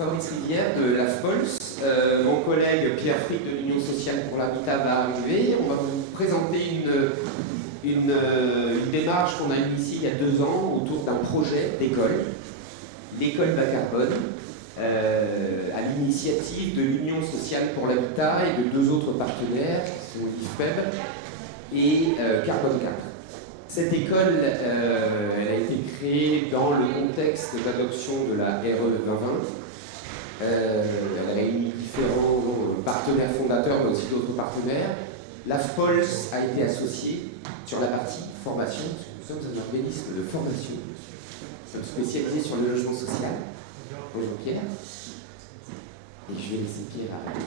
Fabrice Rivière de l'AFPOLS. Mon collègue Pierre Frick de l'Union sociale pour l'habitat va arriver. On va vous présenter une démarche qu'on a initiée il y a 2 ans autour d'un projet d'école, l'école bas carbone, à l'initiative de l'Union sociale pour l'habitat et de 2 autres partenaires, qui sont l'IFPEB et Carbone 4. Cette école, elle a été créée dans le contexte d'adoption de la RE 2020. Elle a réuni différents partenaires fondateurs, mais aussi d'autres partenaires. L'AFPOLS a été associée sur la partie formation, parce que nous sommes un organisme de formation. Nous sommes spécialisés sur le logement social. Bonjour Pierre. Et je vais laisser Pierre arriver.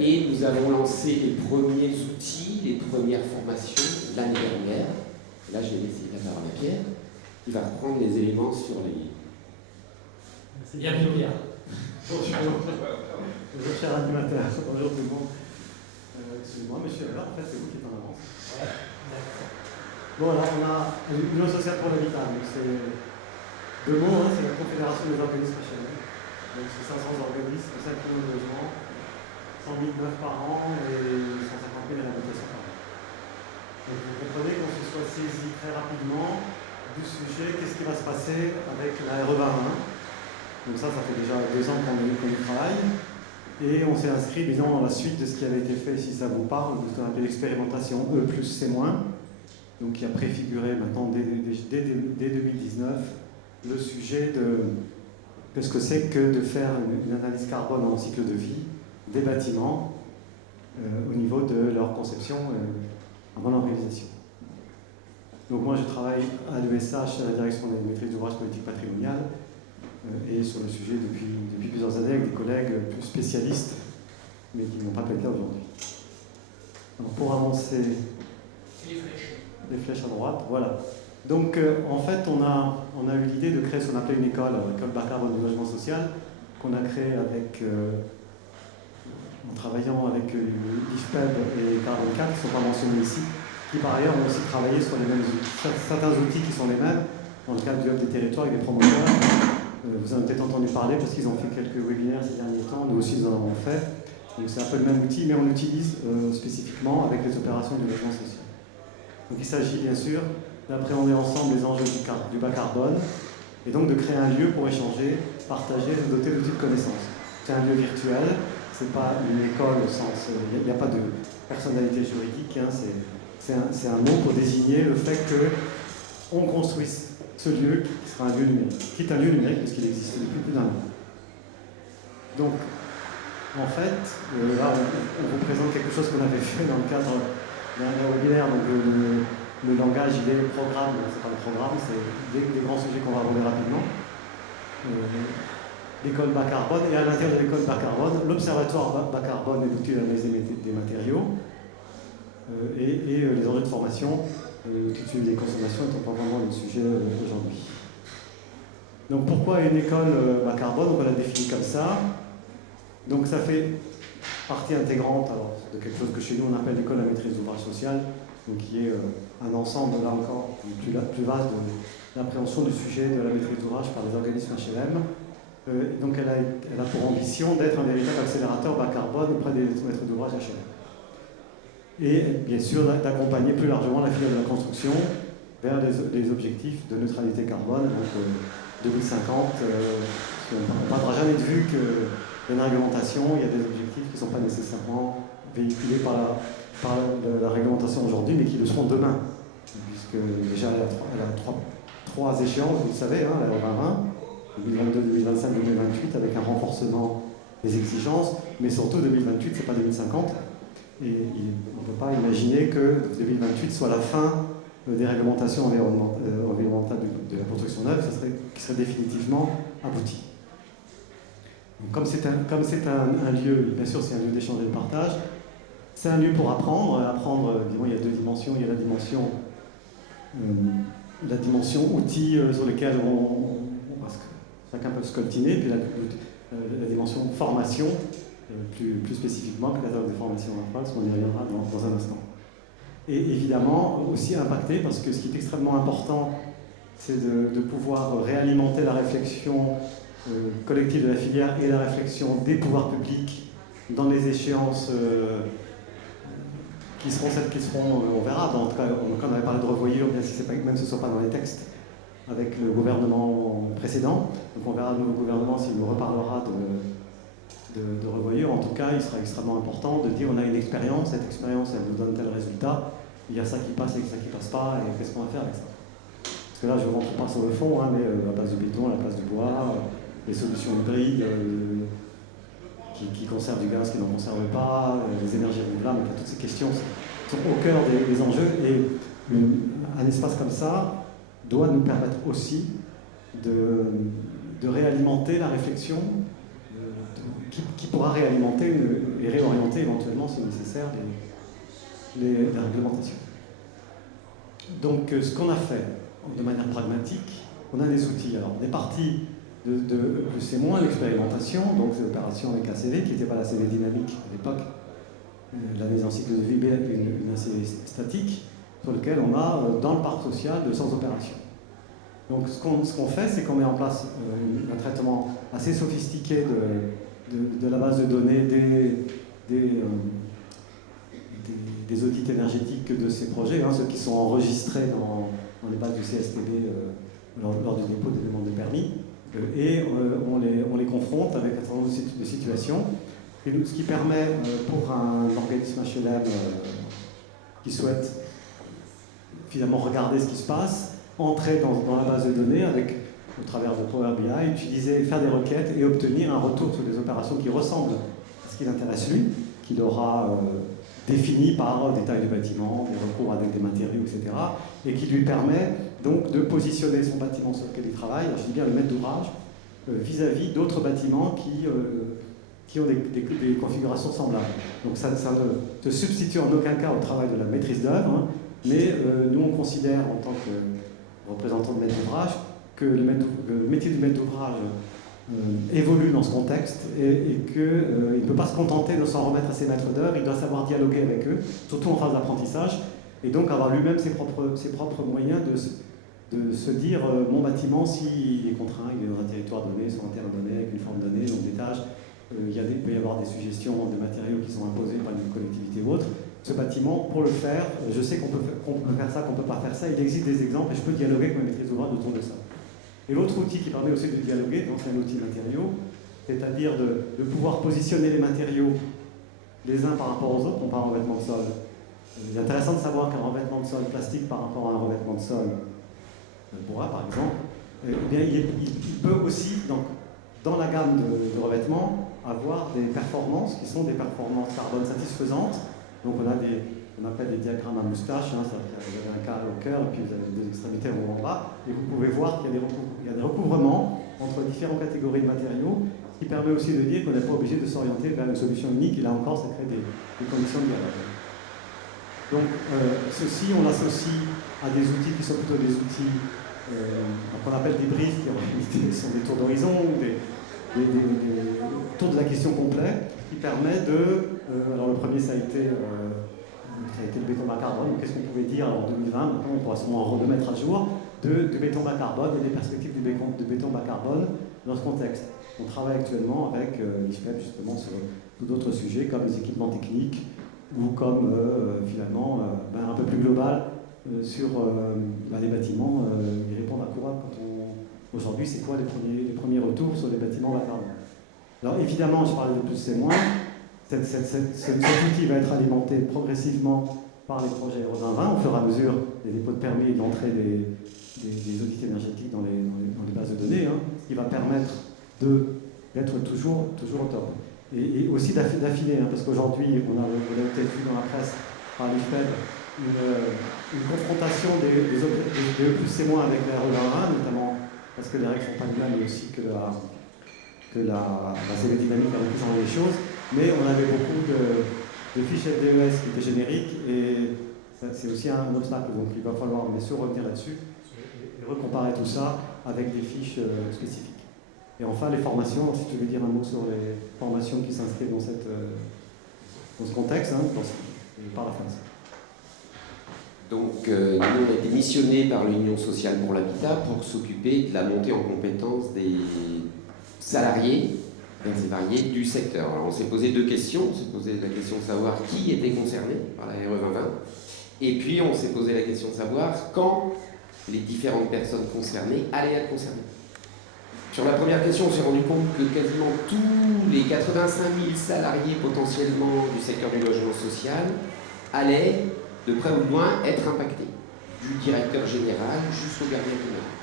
Et nous avons lancé les premiers outils, les premières formations l'année dernière. Et là, je vais laisser la parole à Pierre, qui va reprendre les éléments sur les... Bienvenue Pierre. Bonjour. Bonjour cher animateur. Bonjour tout le monde. Excusez-moi, monsieur, alors en fait, c'est vous qui êtes en avance. Ouais, d'accord. Bon, alors on a l'Union sociale pour l'habitat. Donc c'est 2 mots, hein, c'est la Confédération des organismes HLM. Donc c'est 500 organismes, 5 millions de logements, 100 000 neufs par an et 150 000 habitations par an. Donc vous comprenez qu'on se soit saisi très rapidement du sujet, qu'est-ce qui va se passer avec la RE 2020. Donc ça fait déjà 2 ans qu'on y travaille. Et on s'est inscrit, disons, dans la suite de ce qui avait été fait, si ça vous parle, de ce qu'on appelle l'expérimentation E plus C-, donc qui a préfiguré maintenant dès 2019 le sujet de ce que c'est que de faire une analyse carbone en cycle de vie des bâtiments au niveau de leur conception avant leur réalisation. Donc moi je travaille à l'ESH, à la direction des maîtrises d'ouvrage politique patrimoniale, et sur le sujet depuis plusieurs années avec des collègues plus spécialistes, mais qui n'ont pas pu être là aujourd'hui. Alors pour avancer, les flèches à droite, voilà. Donc en fait on a eu l'idée de créer ce qu'on appelait une école, l'école bas carbone du logement social, qu'on a créée en travaillant avec l'IFPEB et Carbone 4, qui ne sont pas mentionnés ici, qui par ailleurs ont aussi travaillé sur les mêmes certains outils qui sont les mêmes, dans le cadre du Hub des territoires avec des promoteurs. Vous en avez peut-être entendu parler parce qu'ils ont fait quelques webinaires ces derniers temps, nous aussi nous en avons fait. Donc c'est un peu le même outil, mais on l'utilise spécifiquement avec les opérations du logement social. Donc il s'agit bien sûr d'appréhender ensemble les enjeux du bas carbone et donc de créer un lieu pour échanger, partager, se doter d'outils de connaissances. C'est un lieu virtuel, c'est pas une école au sens... Il n'y a pas de personnalité juridique, hein, c'est un mot pour désigner le fait qu'on construise ce lieu qui sera un lieu numérique, qui est un lieu numérique parce qu'il existe depuis plus d'1 an. Donc, en fait, là, on vous présente quelque chose qu'on avait fait dans le cadre d'un webinaire. Donc, le langage, il est le programme, c'est pas le programme, c'est des grands sujets qu'on va aborder rapidement. L'école bas carbone, et à l'intérieur de l'école bas carbone, l'observatoire bas carbone et l'outil d'analyse des matériaux, et les enjeux de formation. Tout de suite des consommations étant pas vraiment le sujet aujourd'hui. Donc pourquoi une école bas carbone? On va la définir comme ça. Donc ça fait partie intégrante alors, de quelque chose que chez nous on appelle l'école à maîtrise d'ouvrage social, donc qui est un ensemble là encore plus vaste d'appréhension du sujet de la maîtrise d'ouvrage par les organismes HLM. Donc elle a pour ambition d'être un véritable accélérateur bas carbone auprès des maîtres d'ouvrage HLM. Et bien sûr d'accompagner plus largement la filière de la construction vers les objectifs de neutralité carbone, donc 2050, on ne perdra jamais de vue que dans la réglementation, il y a des objectifs qui ne sont pas nécessairement véhiculés par la réglementation aujourd'hui, mais qui le seront demain, puisque déjà elle a trois échéances, vous le savez, hein, la 2020, 2022, 2025, 2028, avec un renforcement des exigences, mais surtout 2028, c'est pas 2050. Et on ne peut pas imaginer que 2028 soit la fin des réglementations environnementales de la construction neuve, qui serait définitivement abouti. Donc, comme c'est un lieu, bien sûr c'est un lieu d'échange et de partage, c'est un lieu pour apprendre. Disons, il y a 2 dimensions. Il y a la dimension outils sur lesquels chacun peut se coltiner, puis la dimension formation, plus spécifiquement que la table de formation infra, ce qu'on y reviendra dans un instant. Et évidemment, aussi impacté, parce que ce qui est extrêmement important, c'est de pouvoir réalimenter la réflexion collective de la filière et la réflexion des pouvoirs publics dans les échéances qui seront celles qui seront, on verra, en tout cas, quand on avait parlé de revoyure, même si ce ne soit pas dans les textes, avec le gouvernement précédent. Donc on verra le nouveau gouvernement s'il nous reparlera de revoyure. En tout cas, il sera extrêmement important de dire on a une expérience, cette expérience elle nous donne tel résultat, il y a ça qui passe et ça qui passe pas, et qu'est-ce qu'on va faire avec ça? Parce que là, je ne rentre pas sur le fond, hein, mais la place du béton, la place du bois, les solutions hybrides qui conservent du gaz, qui n'en conservent pas, les énergies renouvelables, toutes ces questions sont au cœur des enjeux. Et un espace comme ça doit nous permettre aussi de réalimenter la réflexion, qui pourra réalimenter et réorienter éventuellement, si nécessaire, les réglementations. Donc, ce qu'on a fait de manière pragmatique, on a des outils. Alors, on est parti c'est moins l'expérimentation, donc c'est l'opération avec ACV, qui n'était pas la CV dynamique à l'époque, la mise en cycle de vie, une ACV statique, sur lequel on a, dans le parc social, 200 opérations. Donc, ce qu'on fait, c'est qu'on met en place un traitement assez sophistiqué de la base de données des audits énergétiques de ces projets, ceux qui sont enregistrés dans les bases du CSTB lors du dépôt des demandes de permis, et on les confronte avec un certain nombre de situations, et ce qui permet pour un organisme HLM qui souhaite finalement regarder ce qui se passe, entrer dans la base de données au travers de Power BI, faire des requêtes et obtenir un retour sur des opérations qui ressemblent à ce qui l'intéresse lui, qu'il aura défini par des tailles de bâtiment, des recours avec des matériaux, etc., et qui lui permet donc de positionner son bâtiment sur lequel il travaille, je dis bien le maître d'ouvrage, vis-à-vis d'autres bâtiments qui ont des configurations semblables. Donc ça ne se substitue en aucun cas au travail de la maîtrise d'œuvre, mais nous on considère en tant que représentant de maître d'ouvrage que le métier du maître d'ouvrage évolue dans ce contexte et qu'il ne peut pas se contenter de s'en remettre à ses maîtres d'œuvre, il doit savoir dialoguer avec eux, surtout en phase d'apprentissage, et donc avoir lui-même ses propres moyens de se dire mon bâtiment, s'il est contraint, il est dans un territoire donné, sur un terrain donné, avec une forme donnée, nombre d'étages, il peut y avoir des suggestions de matériaux qui sont imposés par une collectivité ou autre. Ce bâtiment, pour le faire, je sais qu'on peut faire ça, qu'on ne peut pas faire ça, il existe des exemples et je peux dialoguer avec ma maîtrise d'ouvrage autour de ça. Et l'autre outil qui permet aussi de dialoguer, donc c'est un outil matériaux, c'est-à-dire de pouvoir positionner les matériaux les uns par rapport aux autres, non pas un revêtement de sol. Il est intéressant de savoir qu'un revêtement de sol plastique par rapport à un revêtement de sol bois, par exemple, eh bien, il peut aussi, donc, dans la gamme de revêtements, avoir des performances qui sont des performances carbone satisfaisantes. Donc on appelle des diagrammes à moustache, vous avez un câble au cœur et puis vous avez deux extrémités en haut en bas, et vous pouvez voir qu'il y a des recouvrements entre différentes catégories de matériaux, qui permet aussi de dire qu'on n'est pas obligé de s'orienter vers une solution unique, et là encore ça crée des conditions de dialogue. Donc ceci, on l'associe à des outils qui sont plutôt des outils qu'on appelle des briefs, qui en réalité sont des tours d'horizon, ou des tours de la question complet, qui permet de... alors le premier ça a été le béton bas carbone. Qu'est-ce qu'on pouvait dire en 2020? Maintenant on pourra sûrement le mettre à jour, du béton bas carbone et des perspectives du béton bas carbone dans ce contexte. On travaille actuellement avec l'IFPEP justement sur d'autres sujets comme les équipements techniques ou comme finalement un peu plus global sur les bâtiments qui répondent à quoi aujourd'hui, c'est quoi les premiers retours sur les bâtiments bas carbone. Alors évidemment, je parlais de plus et moins, cet outil va être alimenté progressivement par les projets Rodin 20 au fur et à mesure des dépôts de permis et de l'entrée des audits énergétiques dans les bases de données, ce qui va permettre d'être toujours au top. Et aussi d'affiner, parce qu'aujourd'hui, on a peut-être vu dans la presse par l'IFPEB une confrontation des E plus et moins avec les Rodin 20, notamment parce que les règles ne sont pas les mêmes, mais aussi que la CV dynamique a pu changer les choses. Mais on avait beaucoup de fiches LDES qui étaient génériques, et c'est aussi un obstacle. Donc il va falloir bien sûr revenir là-dessus et recomparer tout ça avec des fiches spécifiques. Et enfin, les formations, si tu veux dire un mot sur les formations qui s'inscrivent dans ce contexte, par la fin. Donc, nous, on a été missionnés par l'Union sociale pour l'habitat pour s'occuper de la montée en compétence salariés divers et variés du secteur. Alors on s'est posé deux questions. On s'est posé la question de savoir qui était concerné par la RE 2020, et puis on s'est posé la question de savoir quand les différentes personnes concernées allaient être concernées. Sur la première question, on s'est rendu compte que quasiment tous les 85 000 salariés potentiellement du secteur du logement social allaient, de près ou de loin, être impactés, du directeur général jusqu'au gardien général.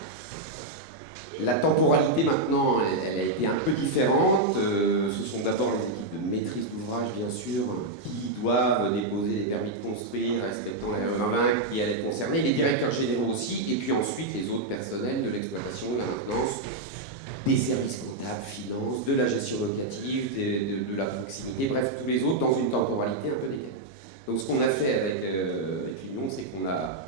La temporalité maintenant, elle a été un peu différente. Ce sont d'abord les équipes de maîtrise d'ouvrage, bien sûr, qui doivent déposer des permis de construire respectant la RE 2020 qui allaient concerner, les directeurs généraux aussi, et puis ensuite les autres personnels de l'exploitation, de la maintenance, des services comptables, finances, de la gestion locative, de la proximité, bref, tous les autres dans une temporalité un peu décalée. Donc ce qu'on a fait avec l'Union, c'est qu'on a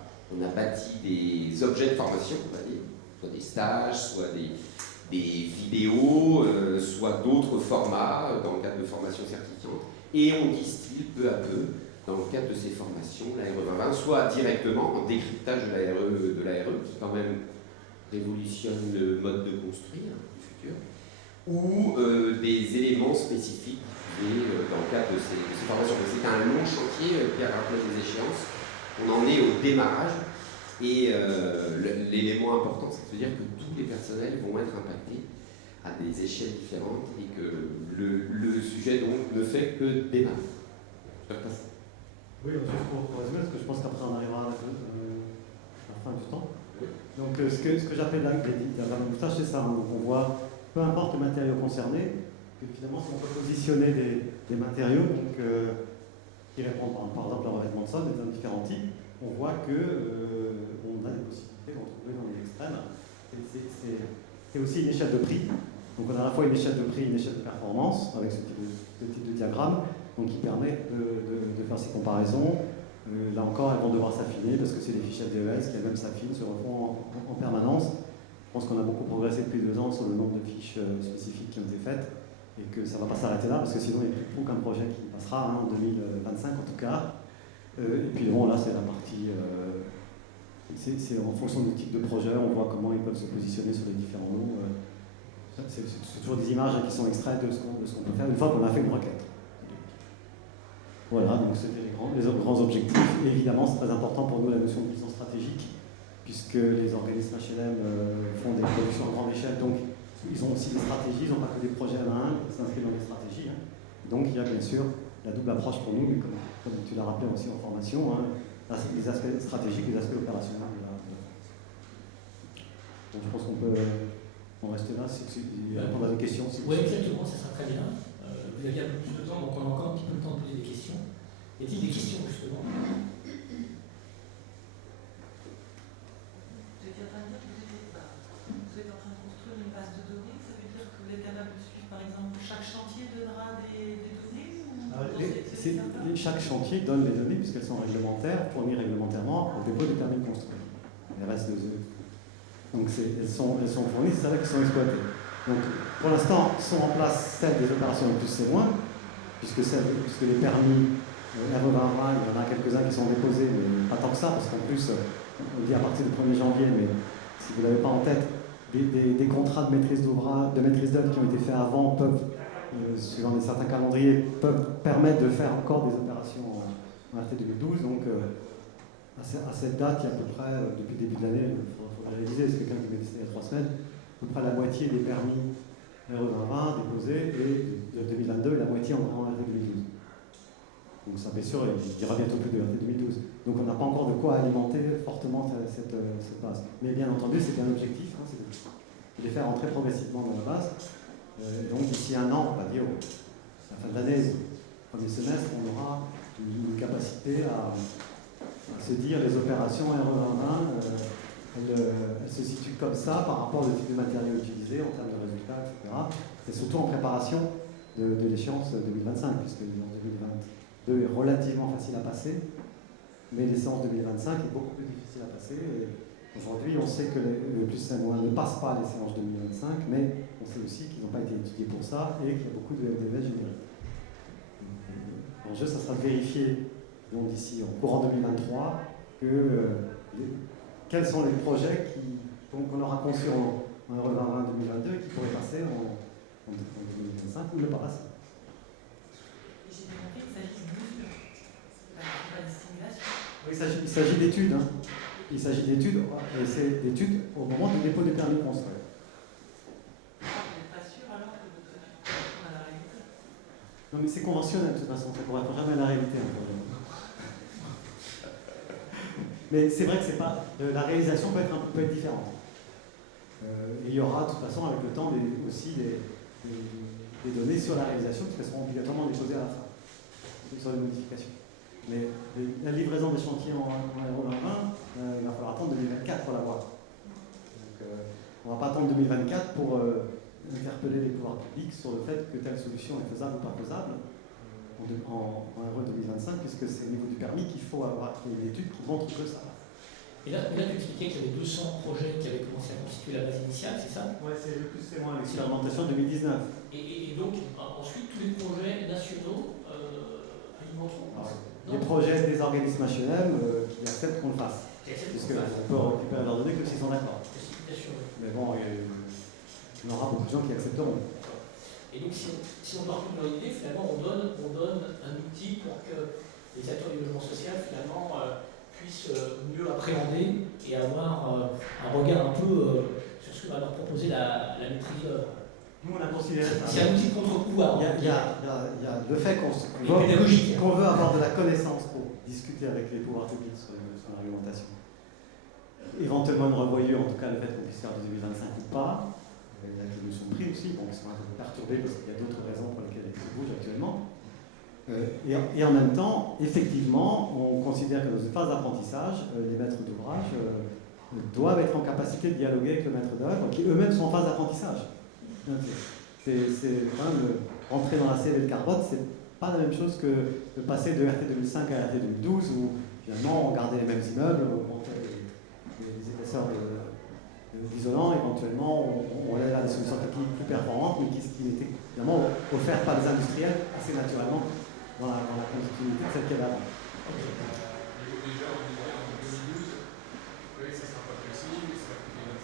bâti des objets de formation, on va dire, soit des stages, soit des vidéos, soit d'autres formats dans le cadre de formations certifiantes, et on distille peu à peu, dans le cadre de ces formations, la RE 2020, soit directement en décryptage de la RE, qui quand même révolutionne le mode de construire du futur, ou des éléments spécifiques dans le cadre de ces formations. C'est un long chantier, Pierre a rappelé les échéances, on en est au démarrage, et l'élément important, c'est de se dire que tous les personnels vont être impactés à des échelles différentes et que le sujet donc ne fait que démarrer. Je repasse. Oui, juste pour résumer, parce que je pense qu'après on arrivera à la fin du temps. Donc ce que j'appelle la moustache, c'est ça. Donc, on voit, peu importe le matériau concerné, que finalement si on peut positionner des matériaux donc, qui répondent par exemple au revêtement de sol, des différents types, on voit qu'on a des possibilités d'en trouver dans les extrêmes. C'est aussi une échelle de prix. Donc on a à la fois une échelle de prix et une échelle de performance avec ce type de diagramme, donc qui permet de faire ces comparaisons. Là encore, elles vont devoir s'affiner parce que c'est des fichiers DES qui elles-mêmes s'affinent, se refont en permanence. Je pense qu'on a beaucoup progressé depuis 2 ans sur le nombre de fiches spécifiques qui ont été faites et que ça ne va pas s'arrêter là parce que sinon il n'y a plus aucun projet qui passera, en 2025 en tout cas. Et puis bon, là c'est la partie, c'est en fonction du type de projet, on voit comment ils peuvent se positionner sur les différents noms. C'est toujours des images qui sont extraites de ce qu'on peut faire une fois qu'on a fait une requête. Voilà, donc c'était les grands objectifs. Et évidemment, c'est très important pour nous la notion de vision stratégique, puisque les organismes HLM font des productions à grande échelle, donc ils ont aussi des stratégies, ils n'ont pas que des projets à la main, ils s'inscrivent dans des stratégies. Donc il y a bien sûr la double approche pour nous, mais comme tu l'as rappelé aussi en formation, les aspects stratégiques et les aspects opérationnels. Donc je pense qu'on peut en rester là, répondre à des questions. Oui, exactement, ça sera très bien. Vous aviez un peu plus de temps, donc on a encore un petit peu de temps de poser des questions. Y a-t-il des questions, justement? Vous étiez en train de dire que vous êtes en train de construire une base de données. Ça veut dire que vous êtes capable de suivre, par exemple, chaque chantier donnera des données chaque chantier donne les données, puisqu'elles sont réglementaires, fournies réglementairement au dépôt du permis de construire. Les restes donc elles sont fournies, c'est celles qui sont exploitées. Donc pour l'instant, sont en place celles des opérations de plus et moins, puisque les permis RE 2020, il y en a quelques-uns qui sont déposés, mais pas tant que ça, parce qu'en plus, on dit à partir du 1er janvier, mais si vous ne l'avez pas en tête, des contrats de maîtrise d'œuvre qui ont été faits avant peuvent, suivant certains calendriers, peuvent permettre de faire encore des opérations en RT 2012. Donc à cette date, il y a à peu près, depuis le début de l'année, il faudra réaliser, c'est quelqu'un qui m'a dit il y a 3 semaines, à peu près la moitié des permis RE 2020 déposés, et de 2022, la moitié encore en RT 2012. Donc ça, bien sûr, il y aura bientôt plus de RT 2012. Donc on n'a pas encore de quoi alimenter fortement cette base. Mais bien entendu, c'est un objectif, c'est de les faire entrer progressivement dans la base. Donc d'ici 1 an, on va dire, à la fin de l'année, premier semestre, on aura une capacité à se dire les opérations RE 2020, elles se situent comme ça par rapport au type de matériaux utilisés en termes de résultats, etc. C'est surtout en préparation de l'échéance 2025, puisque l'échéance 2022 est relativement facile à passer, mais l'échéance 2025 est beaucoup plus difficile à passer. Aujourd'hui, on sait que le plus et moins ne passe pas l'échéance 2025, mais on sait aussi qu'ils n'ont pas été étudiés pour ça et qu'il y a beaucoup de LDV génériques. L'enjeu, ça sera de vérifier d'ici en courant 2023 quels sont les projets qu'on aura conçus en RE 2020 2022 et qui pourraient passer en 2025 ne pas passer. Et j'ai bien compris qu'il s'agit d'une mesure, pas de stimulation. Il s'agit d'études. Hein. Il s'agit d'études, et c'est d'études au moment du dépôt du permis de construire. Vous n'êtes pas sûr alors que votre étude correspond à la réalité? Non mais c'est conventionnel de toute façon, ça ne correspond jamais à la réalité. Mais c'est vrai que c'est pas, la réalisation peut être différente. Il y aura de toute façon avec le temps aussi des données sur la réalisation qui seront obligatoirement déposées à la fin, sur les modifications. Mais la livraison des chantiers en aéro 2020, il va falloir attendre 2024 pour l'avoir. Donc on ne va pas attendre 2024 pour interpeller les pouvoirs publics sur le fait que telle solution est faisable ou pas faisable en aéro 2025, puisque c'est au niveau du permis qu'il faut avoir une étude qui montre que ça. Et là, tu expliquais qu'il y avait 200 projets qui avaient commencé à constituer la base initiale, c'est ça? Ouais, c'est le plus c'est moins l'expérimentation 2019. Et donc, ensuite, tous les projets nationaux alimenteront Les projets des organismes HLM qui acceptent qu'on le fasse. Puisqu'on peut récupérer leurs données que s'ils sont d'accord. Bien sûr. Mais bon, il y aura beaucoup de gens qui accepteront. Et donc, si on part dans l'idée, finalement, on donne un outil pour que les acteurs du logement social, finalement, puissent mieux appréhender et avoir un regard un peu sur ce que va leur proposer la maîtrise d'œuvre. Nous, on a considéré ça. C'est un outil de contre-pouvoir. Il y a le fait qu'on veut avoir de la connaissance pour discuter avec les pouvoirs publics sur l'argumentation. Éventuellement une revoyure, en tout cas le fait qu'on puisse faire de 2025 ou pas. Il y a des notions de prix aussi, bon, qui sont un peu perturbées parce qu'il y a d'autres raisons pour lesquelles les prix bougent actuellement. Et en même temps, effectivement, on considère que dans une phase d'apprentissage, les maîtres d'ouvrage doivent être en capacité de dialoguer avec le maître d'œuvre, qui eux-mêmes sont en phase d'apprentissage. C'est quand même rentrer dans la série de carbone, c'est pas la même chose que de passer de RT 2005 à RT 2012 où finalement on gardait les mêmes immeubles, on montait les épaisseurs d'isolant, éventuellement on allait vers des solutions techniques plus performantes, mais qui étaient évidemment offertes par les industriels assez naturellement dans la continuité de celle qu'il y avait avant. Déjà, on disait en 2012, oui, ça sera pas possible, ça va coûter 25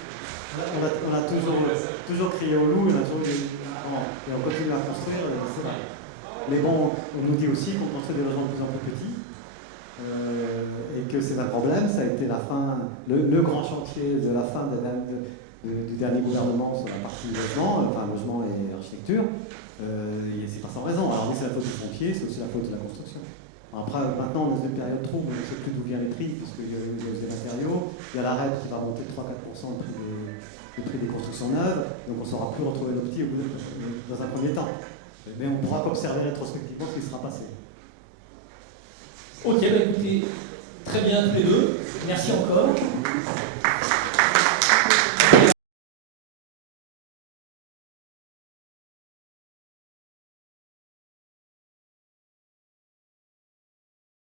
000. On a toujours crié au loup, et on continue à construire, c'est vrai. Mais bon, on nous dit aussi qu'on construit des logements de plus en plus petits, et que c'est un problème. Ça a été la fin, le grand chantier de la fin du dernier gouvernement sur la partie logement, enfin logement et architecture. C'est pas sans raison. Alors oui, c'est la faute du pompier, c'est aussi la faute de la construction. Après, maintenant, on est dans une période trouble, on ne sait plus d'où viennent les prix, puisqu'il y a une hausse des matériaux, il y a la REP qui va monter de 3-4% le prix des constructions neuves, donc on ne saura plus retrouver nos petits dans un premier temps. Mais on pourra qu'observer rétrospectivement ce qui sera passé. Ok, bah écoutez, très bien tous les deux. Merci encore.